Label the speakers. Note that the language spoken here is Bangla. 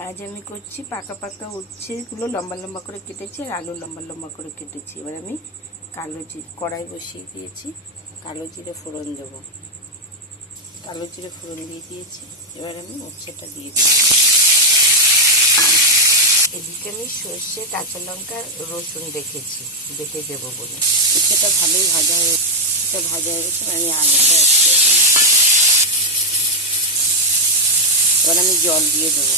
Speaker 1: আজ আমি করছি পাকা পাকা উচ্ছেগুলো লম্বা লম্বা করে কেটেছি, আর আলু লম্বা লম্বা করে কেটেছি। এবার আমি কালো জিরে কড়াই বসিয়ে দিয়েছি। কালো জিরে ফোড়ন দেবো। কালো জিরে ফোড়ন দিয়ে দিয়েছি। এবার আমি উচ্ছেটা দিয়ে দিচ্ছি। এদিকে আমি সর্ষে, কাঁচা লঙ্কা, রসুন দেখেছি। বেটে দেবো বলে। উচ্ছেটা ভালোই ভাজা হয়ে এটা ভাজা হয়ে গেছে। আমি আলুটা এবার আমি জল দিয়ে দেবো।